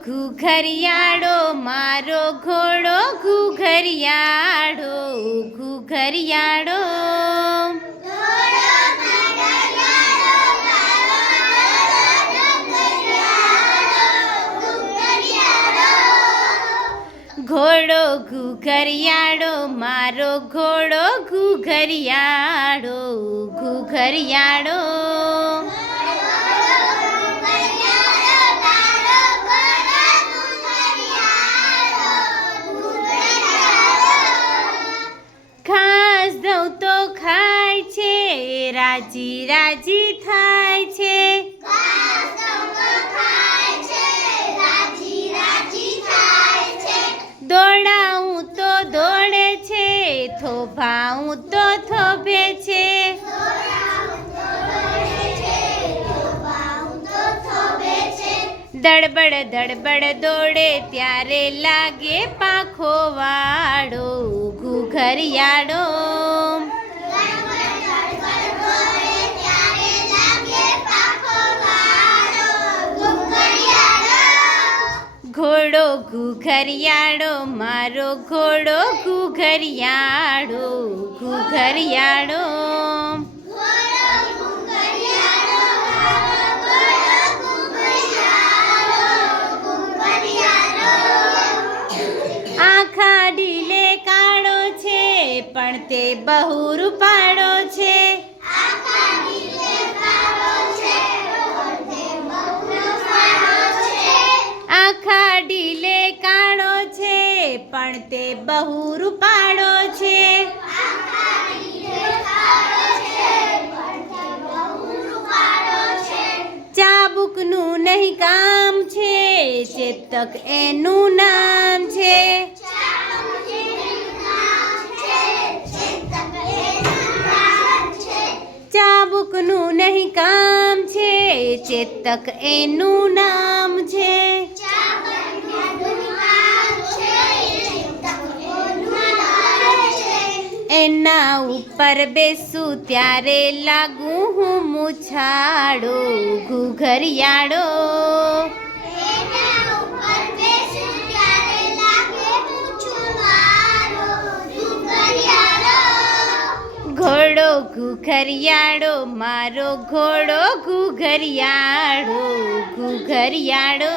ઘુઘરિયાળો મારો ઘોડો ઘુઘરિયાળો ઘુઘરિયાળો ઘોડો ઘુઘરિયાળો મારો ઘોડો ઘુઘરિયાળો ઘુઘરિયાળો ઘાસ દઉં તો ખાય છે રાજી રાજી થાય છે દોડાવું તો દોડે છે થોભાવું તો થોભે છે દડબડ દડબડ દોડે ત્યારે લાગે પાંખો વાળો ઘુઘરિયાળો ઘોડો ઘુઘરિયાળો મારો ઘોડો ઘુઘરિયાળો ઘુઘરિયાળો આખા ઢીલે કાળો છે પણ તે બહુ રૂપાળો છે આખા ઢીલે કાળો છે પણ તે બહુ રૂપાળો છે ચાબુકનું નહીં કામ છે ચેતક એનું નામ છે ચાબુકનું નહીં કામ છે ચેતક એનું નામ છે એના ઉપર બેસું ત્યારે લાગુ હું મૂછાળો ઘુઘરિયાળો ઘોડો ઘુઘરિયાળો મારો ઘોડો ઘુઘરિયાળો ઘુઘરિયાળો